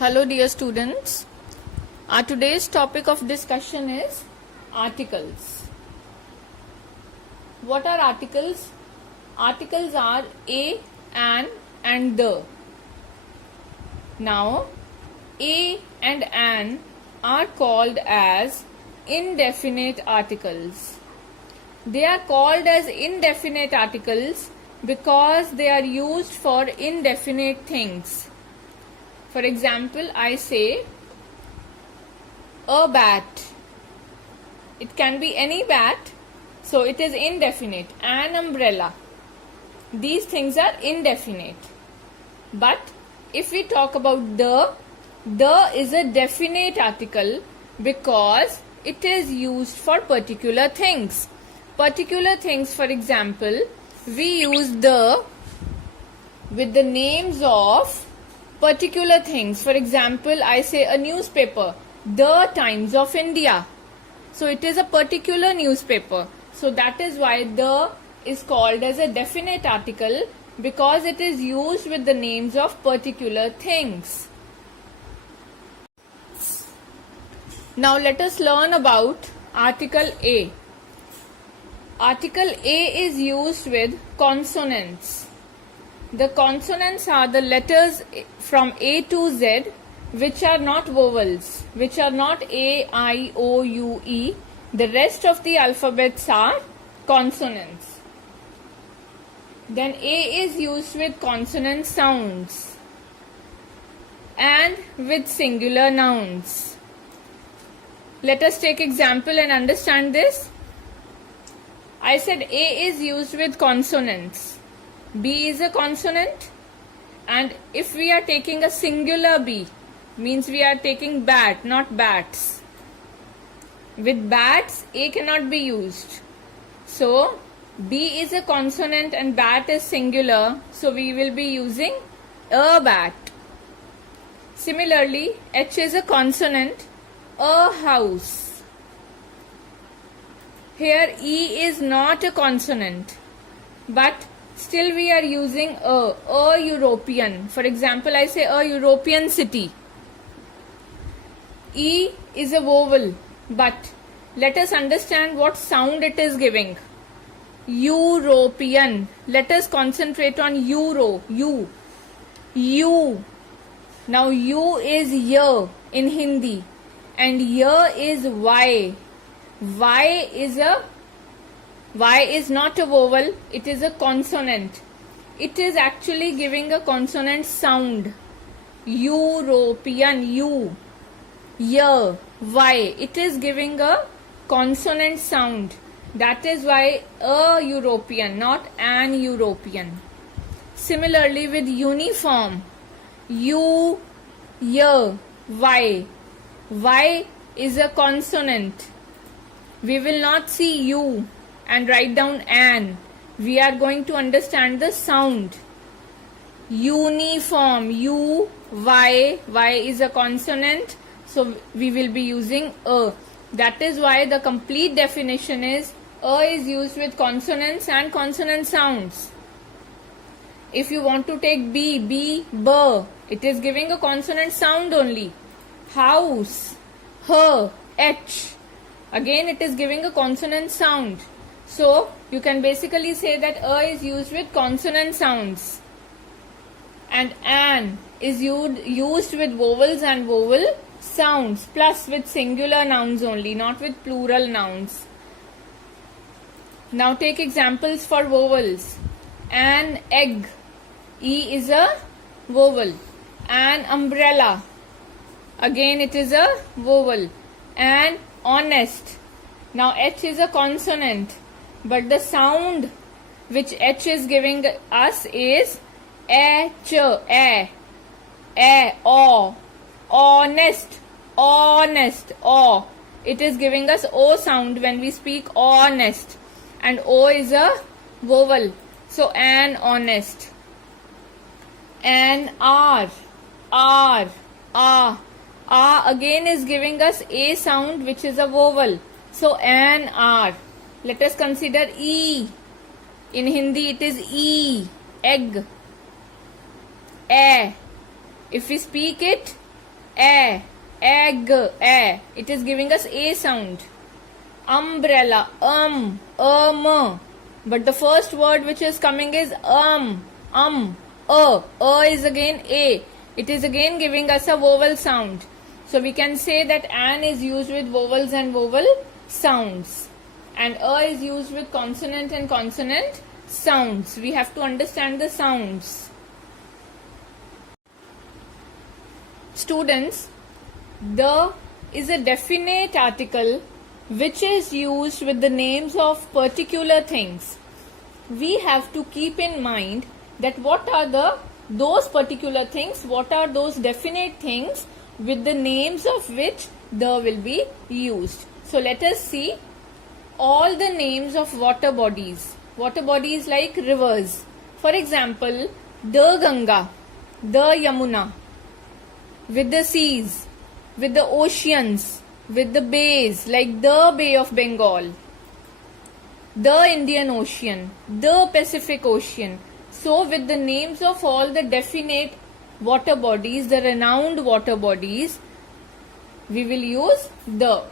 Hello dear students, our today's topic of discussion is articles. What are articles? Articles are a, an and the. Now a and an are called as indefinite articles. They are called as indefinite articles because they are used for indefinite things. For example, I say a bat. It can be any bat, so it is indefinite. An umbrella. These things are indefinite. But if we talk about the is a definite article because it is used for particular things. Particular things, for example, we use the with the names of particular things. For example, I say a newspaper, The Times of India. So it is a particular newspaper. So that is why the is called as a definite article because it is used with the names of particular things. Now let us learn about article A. Article A is used with consonants. The consonants are the letters from A to Z which are not vowels, which are not A, I, O, U, E. The rest of the alphabets are consonants. Then A is used with consonant sounds and with singular nouns. Let us take example and understand this. I said A is used with consonants. B is a consonant, and if we are taking a singular B, means we are taking bat, not bats. With bats, A cannot be used. So, B is a consonant and bat is singular, so we will be using a bat. Similarly, H is a consonant, a house. Here, E is not a consonant, but still we are using a European. For example, I say a European city. E is a vowel, but let us understand what sound it is giving. European. Let us concentrate on Euro. U. Now U is Y in Hindi and Y is Y. Y is not a vowel, it is a consonant. It is actually giving a consonant sound. European, U, Y, Y. It is giving a consonant sound. That is why a European, not an European. Similarly with uniform, U, Y, Y. Y is a consonant. We will not see U and write down an. We are going to understand the sound. Uniform, U, Y. Y is a consonant, so we will be using a. That is why the complete definition is a is used with consonants and consonant sounds. If you want to take B, B, it is giving a consonant sound only. House, H, H. Again it is giving a consonant sound. So you can basically say that a is used with consonant sounds. And an is used with vowels and vowel sounds, plus with singular nouns only, not with plural nouns. Now take examples for vowels. An egg. E is a vowel. An umbrella. Again it is a vowel. An honest. Now H is a consonant, but the sound which H is giving us is H, O, honest, O. It is giving us O sound when we speak honest, and O is a vowel. So an honest. An R, again is giving us A sound which is a vowel. So an R. Let us consider E. In Hindi it is E, egg. A. If we speak it, egg, a. It is giving us a sound. Umbrella, but the first word which is coming is is again a. It is again giving us a vowel sound. So we can say that an is used with vowels and vowel sounds, and is used with consonant and consonant sounds. We have to understand the sounds. Students, the is a definite article which is used with the names of particular things. We have to keep in mind that what are those particular things, what are those definite things with the names of which the will be used. So let us see all the names of water bodies. Water bodies like rivers. For example, the Ganga, the Yamuna, with the seas, with the oceans, with the bays like the Bay of Bengal, the Indian Ocean, the Pacific Ocean. So with the names of all the definite water bodies, the renowned water bodies, we will use the.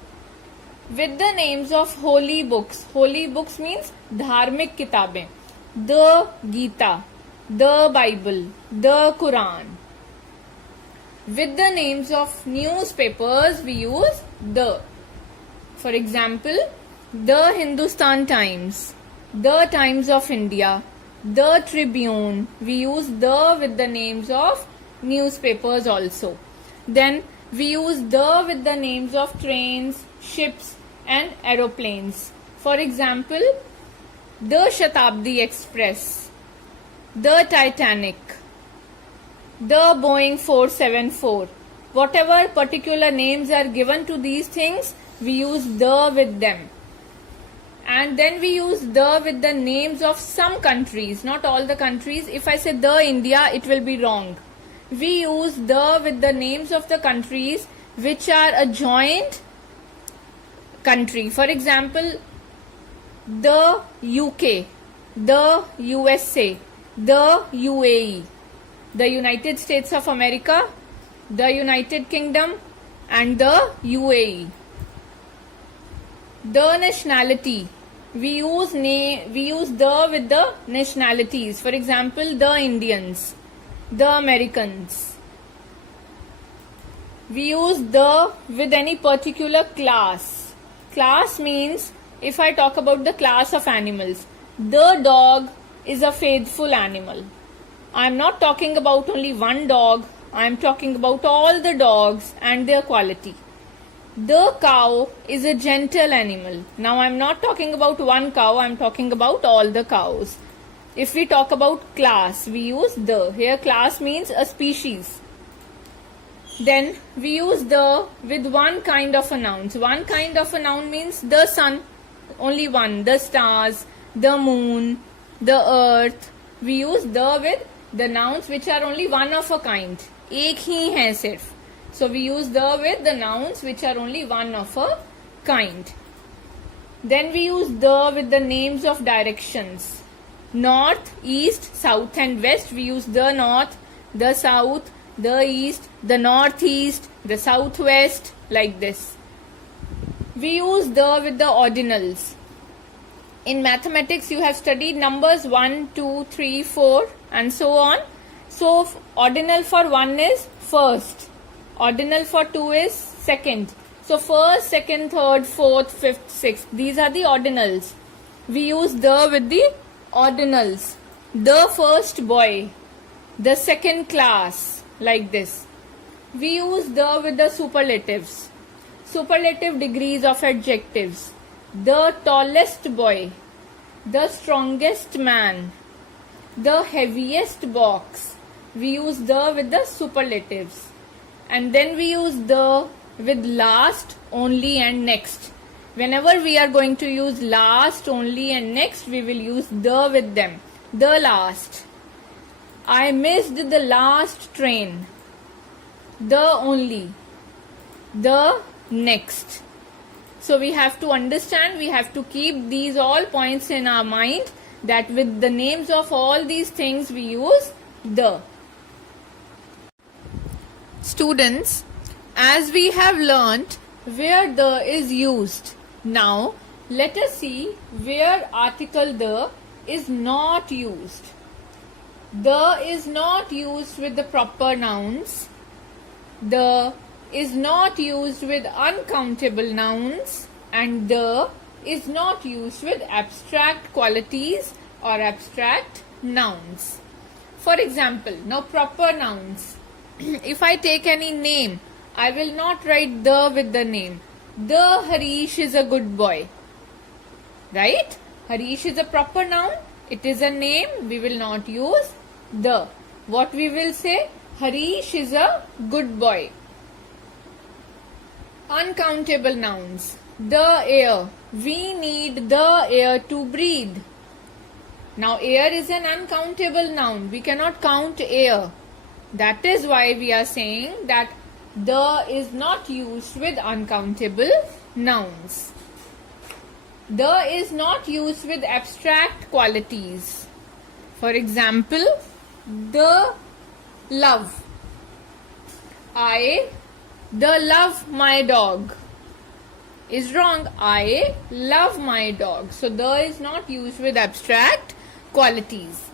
With the names of holy books means dharmik kitabein, the Gita, the Bible, the Quran. With the names of newspapers, we use the. For example, the Hindustan Times, the Times of India, the Tribune. We use the with the names of newspapers also. Then we use the with the names of trains, ships and aeroplanes. For example, the Shatabdi Express, the Titanic, the Boeing 474. Whatever particular names are given to these things, we use the with them. And then we use the with the names of some countries, not all the countries. If I say the India, it will be wrong. We use the with the names of the countries which are a joint country. For example, the UK, the USA, the UAE, the United States of America, the United Kingdom and the UAE. The nationality, we use the with the nationalities. For example, the Indians, the Americans. We use the with any particular class. Class means, if I talk about the class of animals, the dog is a faithful animal. I am not talking about only one dog, I am talking about all the dogs and their quality. The cow is a gentle animal. Now I am not talking about one cow, I am talking about all the cows. If we talk about class, we use the. Here class means a species. Then we use the with one kind of a noun. So one kind of a noun means the sun, only one. The stars, the moon, the earth. We use the with the nouns which are only one of a kind. एक ही है सिर्फ. So we use the with the nouns which are only one of a kind. Then we use the with the names of directions. North, east, south and west. We use the north, the south, the east, the northeast, the southwest, like this. We use the with the ordinals. In mathematics, you have studied numbers 1, 2, 3, 4 and so on. So ordinal for 1 is first. Ordinal for 2 is second. So first, second, third, fourth, fifth, sixth. These are the ordinals. We use the with the ordinals. The first boy, the second class, like this. We use the with the superlatives. Superlative degrees of adjectives. The tallest boy, the strongest man, the heaviest box. We use the with the superlatives. And then we use the with last, only and next. Whenever we are going to use last, only and next, we will use the with them. The last. I missed the last train. The only. The next. So we have to understand, we have to keep these all points in our mind, that with the names of all these things we use the. Students, as we have learnt where the is used. Now let us see where article the is not used. The is not used with the proper nouns. The is not used with uncountable nouns, and the is not used with abstract qualities or abstract nouns. For example, now proper nouns. If I take any name, I will not write the with the name. The Harish is a good boy. Right? Harish is a proper noun. It is a name. We will not use the. What we will say? Harish is a good boy. Uncountable nouns. The air. We need the air to breathe. Now air is an uncountable noun. We cannot count air. That is why we are saying that the is not used with uncountable nouns. The is not used with abstract qualities. For example, the love. The love my dog. Is wrong. I love my dog. So the is not used with abstract qualities.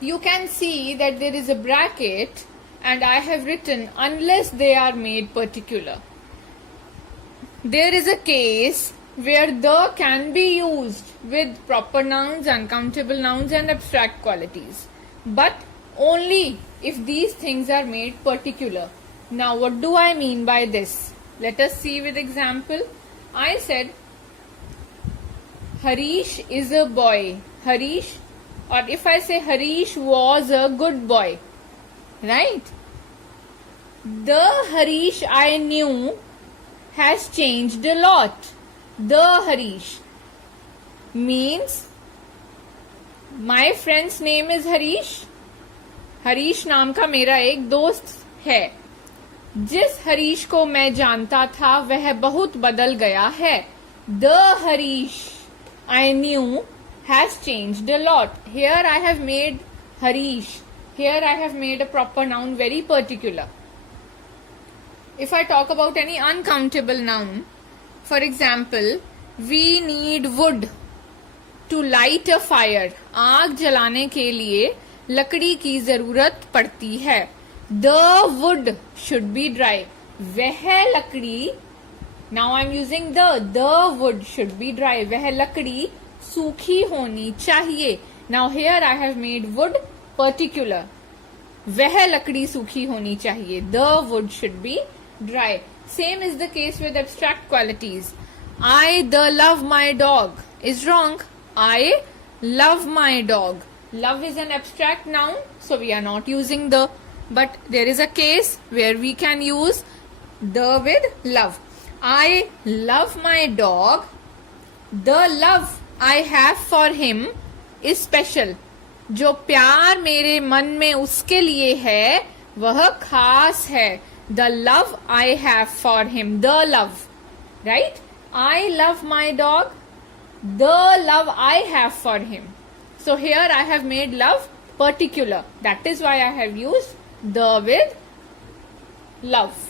You can see that there is a bracket and I have written unless they are made particular. There is a case where the can be used with proper nouns, uncountable nouns and abstract qualities, but only if these things are made particular. Now what do I mean by this? Let us see with example. I said Harish is a boy. Harish, or if I say Harish was a good boy, right? The Harish I knew has changed a lot. The Harish means my friend's name is Harish. Harish नाम का मेरा एक दोस्त है. जिस हरीश को मैं जानता था वह बहुत बदल गया है. The Harish I knew has changed a lot. Here I have made Harish. Here I have made a proper noun very particular. If I talk about any uncountable noun, for example, we need wood to light a fire. आग जलाने के लिए लकड़ी की जरूरत पड़ती है. The wood should be dry. वह लकड़ी, now I am using the wood should be dry. वह लकड़ी सूखी होनी चाहिए. Now here I have made wood particular. वह लकड़ी सूखी होनी चाहिए. The wood should be dry. Same is the case with abstract qualities. I love my dog is wrong. I love my dog. Love is an abstract noun, so we are not using the. But there is a case where we can use the with love. I love my dog. The love I have for him is special. जो प्यार मेरे मन में उसके लिए है वह खास है. The love I have for him. The love. Right? I love my dog. The love I have for him. So here I have made love particular. That is why I have used the with love.